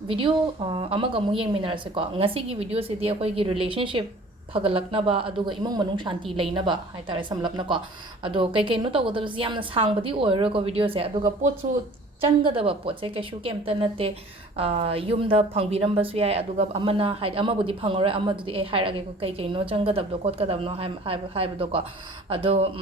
video amaga mu yeng minarase ko ngasi gi video se dia koi gi relationship phagalaknaba aduga imong manung shanti leinaba haitare samlapna ko ado kai kai no to godo yamna sangbadi oiro ko video se aduga potsu changadaba potse keshu kemta nate yumda phangbiram basu yai aduga amana hai amabudi phangore amadudi e hairage ko kai kai no changadab do kot kadab no hai do ko ado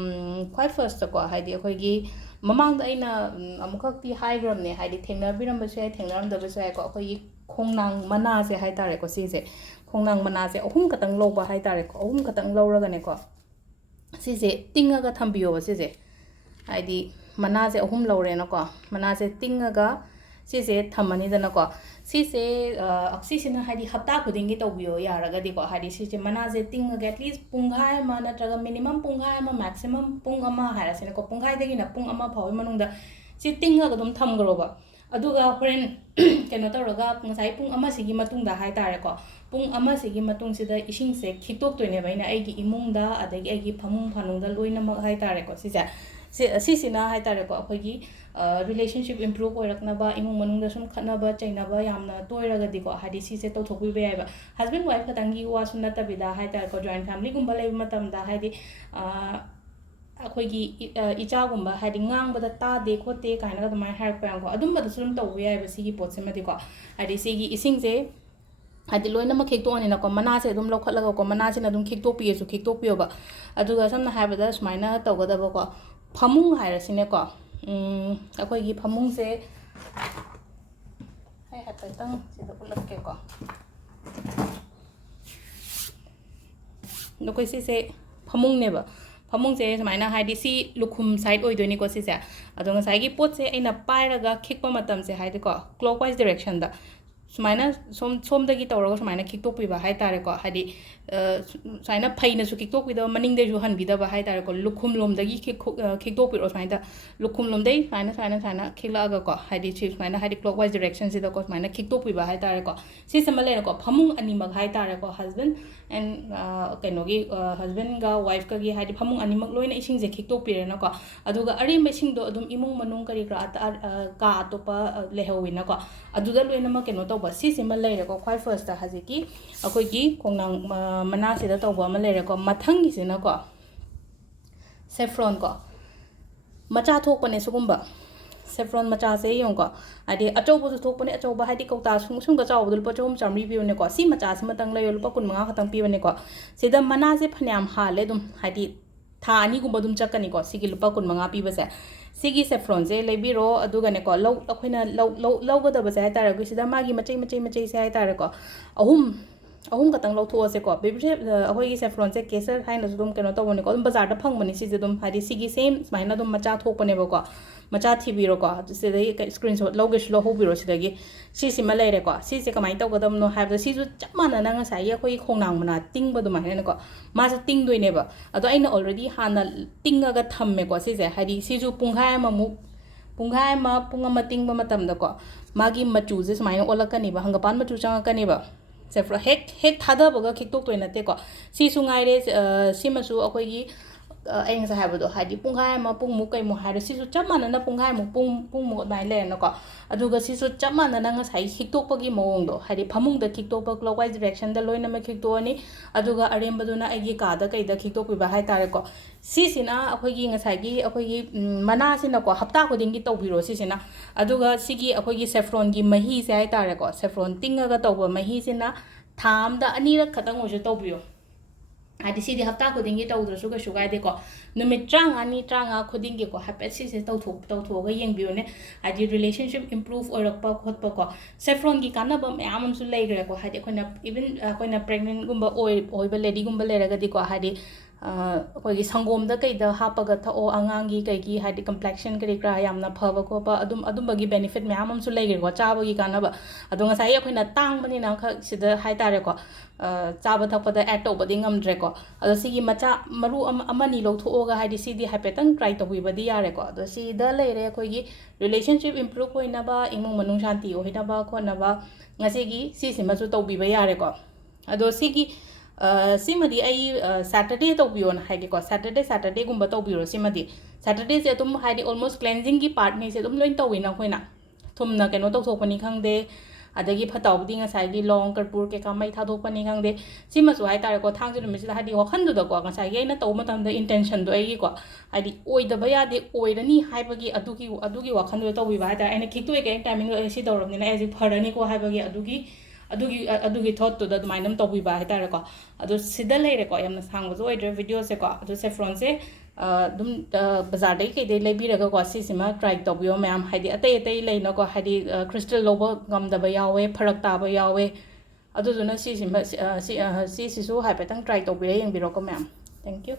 quite first ko haidi koi gi mamang da aina amukakti high gram ne haidi thengna biram basu yai thengnaram da basu yai ko koi khongnang mana se haitare ko si se khongnang mana se ahum katang loba haitare ko ahum katang loraga ne ko si se tingaga thambiyo si se haidi mana se ahum lore na ko mana se tingaga si se thamani dana ko si se na haidi hapta khudingi tawbiyo yaraga di ko haidi si se mana se tingaga at least punghai ma natraga minimum punghai ma maximum pungama haira se ko punghai dagi na pung ama phawi manungda si tingaga dum thamgroba aduga horen keno tawraga ngasai pung ama sigi matungda haitare ko pung ama sigi matung sida ising se khitok toine baina aigi imungda adagi aigi phamung phanungda loina mak haitare ko sisina haitare ko akhoi relationship improve oirakna ba imung manungda sum khatna ba chaina ba yamna toiraga diko hadi sise to thokui be ai ba husband wife khatangi wa sunna tabida haitare ko joint family gumba lei matamda hadi akhoi icha gumba hadi ngang bada ta de khote kaina ga mai har pa ko adum bada sum to we ai ba sigi potse ma diko hadi sigi ising je hadi loina ma khek to ani na ko mana se dum lokhat laga ko mana se na dum khek to pi su khek to pi ba aduga samna haibada smaina to gada ba ko phamung hairasine ko akhoi gi phamung se hai hatang sida ulak ke ko lokoi se phamung ne ba phamung se smaina haidi si lukhum side oi doni ko si se adonga sai gi pot se aina pairaga khikpa matam se haidi ko clockwise direction da sumaina somdagi tawraga sumaina khiktok piba haitare ko hadi saina phaina su khiktok pida maning de ju han bida ba haitare ko lukhum lomdagi khiktok piro sumaina lukhum lomdai saina khilaga ko hadi chi sumaina hadi clockwise direction sida ko sumaina khiktok piba haitare ko si samale ko phamung ani mag haitare ko husband and kainogi husband ga wife ka gi hadi phamung ani mag loina ising je khiktok pire na ko aduga ari mesing do adum imung manung kari ka atopa lehowina ko aduda loina ma keno to si simba leire ko khwai first ta haziki akoi gi kongnang mana se da tawba ma leire ko mathang gi sina ko saffron ko macha thok pane sugumba saffron macha se yong ko adi achobu su thok pane achoba hadi kauta sung ga chaw dul pa chom chamri pi ne ko si macha se matang le yol pa kun manga khatang pi ne ko sida mana se phanyam ha le dum hadi tha ani gumba dum chakani ko sigi lupa kun manga pi ba se sigi saffron je lebiro aduga ne ko low akhina low ga da ba sai tare ko sida magi machai sai tare ko ahum katang low tho se ko baby ahoi gi saffron je kesar haina dum keno to ne ko dum bazar da phang mani si je dum hadi sigi same maina dum macha thok pane ba ko macha thibiro ko se dai screenshot loge shlo hobiro sidagi si ma leire ko si se kamai to godam no have si ju chamana na nga sai khoi khongnang mana ting ba dum ne ko ma sa ting doi ne ba ado aina already hana tinga ga thamme ko si je hadi si ju punghai ma mu punghai ma punga ma ting ba matam da ko magi machu je smaina olakani ba hangapan machu changa kani ba sefra hek thada ba ga khik tok toina te ko si su ngai re si ma su akhoi gi ai nga sa habado hadi punghai ma pung mu kai mu haru si su chamana na punghai mu pung mu nai le na ko aduga si su chamana na nga sai hiktok pagi mawong do hadi phamung da hiktok pa clockwise direction da loina ma hikto ani aduga arem baduna ai gi ka da kai da hiktok pi ba hai tare ko si sina akhoi gi nga sai gi akhoi gi mana sina ko hapta ko ding gi tawbiro si sina aduga sigi akhoi gi saffron gi mahi se hai tare ko saffron tinga ga tawba mahi sina tham da ani ra khatang o je tawbiyo hadi si di hapta khudingi tawdra ga shugai de ko numit tranga khudingi ko hapet si se tawtho ga yengbiyo ne hadi relationship improve oirakpa khotpa ko saffron gi kana ba myam su leigre ko hadi khona even khona pregnant gumba oi ba lady gumba leraga di ko hadi koi gi sangom da kai da hapaga tha o angangi kai gi hadi complexion kari kra yamna phaba ko pa adum bagi benefit myam su leigre ko cha ba gi kana ba adunga sai khona tang bani na kha sida hai tare ko chaba thakpada add to badi ngamdre ko ado sigi macha maru amani lo tho ga hadi sidi hapetang try to badi yare ko ado si da leire koi gi relationship improve hoina ba imung manung shanti hoina ba khona ba ngase gi si sima su to bi ba yare ko ado sigi simadi ai saturday to bion haidi ko saturday gumba to biro simadi saturday se tum haidi almost cleansing gi part ni se tum loin to wina hoina thumna keno to thokani khangde ꯑꯗꯒꯤ ꯐꯠꯇꯕꯨꯗꯤ ꯉꯁꯥꯏꯒꯤ ꯂꯣꯡ ꯀꯔꯄꯨꯔ ꯀꯩꯀꯥ ꯃꯩ ꯊꯥꯗꯣꯛꯄꯅꯤ ꯈꯪꯗꯦ ꯁꯤꯃꯁꯨ ꯍꯥꯏꯇꯥꯔꯦꯀꯣ ꯊꯥꯡꯖ ꯅꯨꯃꯤꯠꯁꯤꯗ ꯍꯥꯏꯗꯤ ꯋꯥꯈꯟꯗꯨꯗꯀꯣ ꯉꯁꯥꯏꯒꯤ ꯑꯩꯅ ꯇꯧꯕ ꯃꯇꯝꯗ ꯏꯟꯇꯦꯟꯁꯟꯗꯣ ꯑꯩꯒꯤꯀꯣ ꯍꯥꯏꯗꯤ ꯑꯣꯏꯗꯕ ꯌꯥꯗꯦ ꯑꯣꯏꯔꯅꯤ ꯍꯥꯏꯕꯒꯤ ꯑꯗꯨꯒꯤ ꯋꯥꯈꯟꯗꯨꯗ ꯇꯧꯕꯤꯕ ꯍꯥꯏꯇꯥꯔꯦ ꯑꯩꯅ ꯈꯤꯛꯇꯣꯛꯏ ꯇꯥꯏꯃꯤꯡꯗꯣ ꯑꯩ ꯁꯤ ꯇꯧꯔꯕꯅꯤꯅ ꯑꯩ ꯍꯧꯖꯤꯛ ꯐꯔꯅꯤꯀꯣ ꯍꯥꯏꯕꯒꯤ ꯑꯗꯨꯒꯤ ꯊꯣꯠꯇꯨꯗ ꯑꯗꯨꯃꯥꯏꯅ ꯇꯧꯕꯤꯕ ꯍꯥꯏꯇꯥꯔꯦꯀꯣ ꯑꯗꯣ ꯁꯤꯗ ꯂꯩꯔꯦꯀꯣ ꯌꯥꯝꯅ ꯁꯥꯡꯕꯁꯨ ꯑꯣꯏꯗ꯭ꯔꯦ ꯚꯤꯗꯤꯑꯣꯁꯦꯀꯣ ꯑꯗꯣ ꯁꯦꯐ꯭ꯔꯣꯟꯁꯦ ꯑꯗꯨꯝ ꯕꯖꯥꯔꯗꯒꯤ ꯀꯩꯗꯩ ꯂꯩꯕꯤꯔꯒꯀꯣ ꯁꯤꯁꯤꯃ ꯇ꯭ꯔꯥꯏ ꯇꯧꯕꯤꯌꯣ ꯃꯌꯥꯝ ꯍꯥꯏꯗꯤ ꯑꯇꯩ ꯂꯩꯅꯀꯣ ꯍꯥꯏꯗꯤ crystal ꯂꯧꯕ ꯉꯝꯗꯕ ꯌꯥꯎꯋꯦ ꯐꯔꯛ ꯇꯥꯕ ꯌꯥꯎꯋꯦ ꯑꯗꯨꯗꯨꯅ ꯁꯤꯁꯤꯁꯨ ꯍꯥꯏꯐꯦꯠꯇꯪ ꯇ꯭ꯔꯥꯏ ꯇꯧꯕꯤꯔ ꯌꯦꯡꯕꯤꯔꯣꯀꯣ ꯃꯌꯥꯝ ꯊꯦꯡꯛ ꯌꯨ